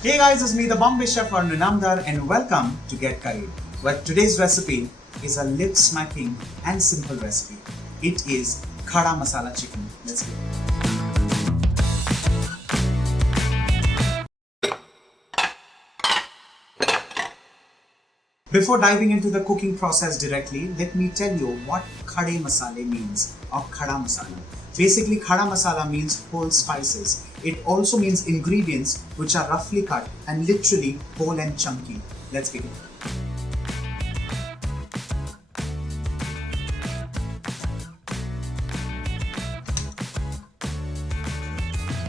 Hey guys, it's me, the Bombay Chef Varun Inamdar, and welcome to Get Curried, where today's recipe is a lip-smacking and simple recipe. It is Khada Masala chicken. Let's go. Before diving into the cooking process directly, let me tell you what Khade Masala means, or Khada Masala. Basically, Khada Masala means whole spices. It also means ingredients which are roughly cut and literally whole and chunky. Let's begin.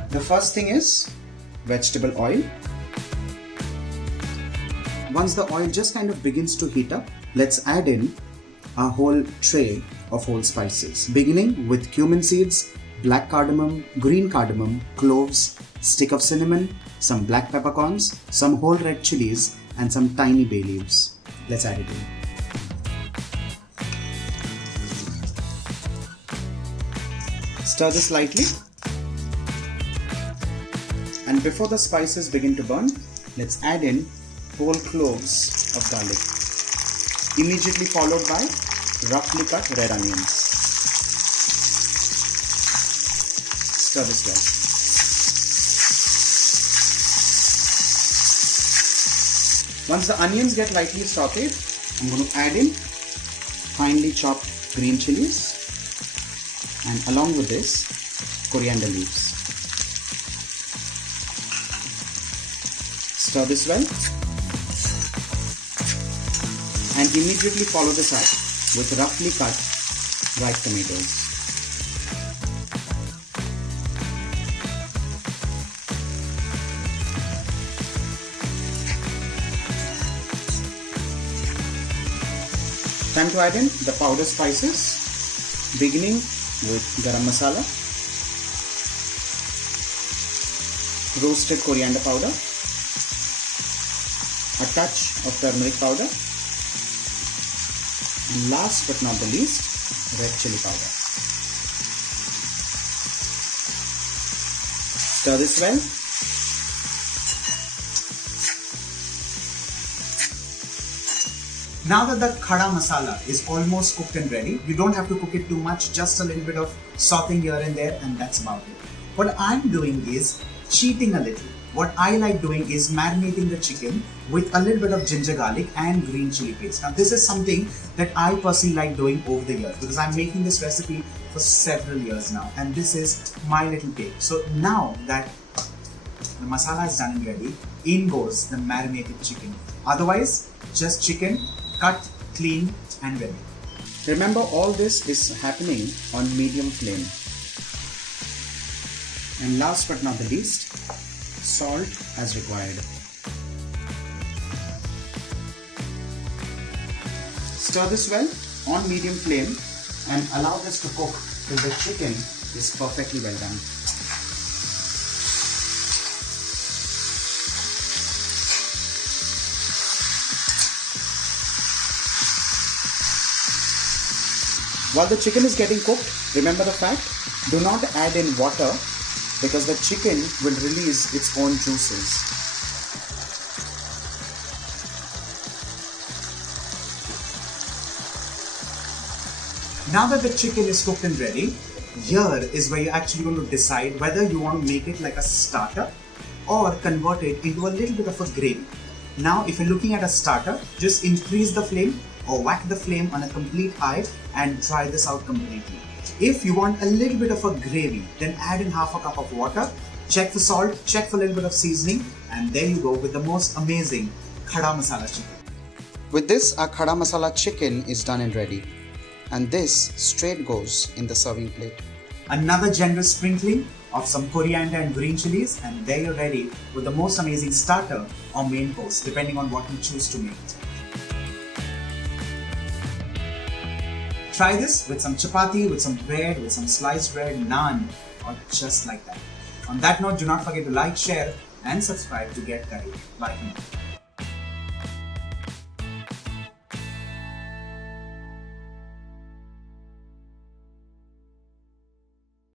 The first thing is vegetable oil. Once the oil just kind of begins to heat up, let's add in a whole tray of whole spices, beginning with cumin seeds, black cardamom, green cardamom, cloves, stick of cinnamon, some black peppercorns, some whole red chilies, and some tiny bay leaves. Let's add it in. Stir this lightly. And before the spices begin to burn, let's add in whole cloves of garlic, immediately followed by roughly cut red onions. Stir this well. Once the onions get lightly sauteed, I'm going to add in finely chopped green chilies and along with this, coriander leaves. Stir this well. And immediately follow this up with roughly cut ripe tomatoes. Time to add in the powder spices, beginning with Garam Masala, roasted coriander powder, a touch of turmeric powder, and last but not the least, red chilli powder. Stir this well. Now that the Khada Masala is almost cooked and ready, you don't have to cook it too much, just a little bit of sauteing here and there, and that's about it. What I'm doing is cheating a little. What I like doing is marinating the chicken with a little bit of ginger garlic and green chili paste. Now this is something that I personally like doing over the years because I'm making this recipe for several years now, and this is my little take. So now that the masala is done and ready, in goes the marinated chicken. Otherwise, just chicken, cut, clean and ready. Remember, all this is happening on medium flame. And last but not the least, salt as required. Stir this well on medium flame and allow this to cook till the chicken is perfectly well done. While the chicken is getting cooked, remember the fact, do not add in water because the chicken will release its own juices. Now that the chicken is cooked and ready, here is where you're actually going to decide whether you want to make it like a starter or convert it into a little bit of a gravy. Now, if you're looking at a starter, just increase the flame or whack the flame on a complete high and try this out completely. If you want a little bit of a gravy, then add in half a cup of water, check for salt, check for a little bit of seasoning, and there you go with the most amazing Khada Masala chicken. With this, our Khada Masala chicken is done and ready. And this straight goes in the serving plate. Another generous sprinkling of some coriander and green chilies, and there you're ready with the most amazing starter or main course, depending on what you choose to make. Try this with some chapati, with some bread, with some sliced bread, naan, or just like that. On that note, do not forget to like, share, and subscribe to Get Curried. Bye.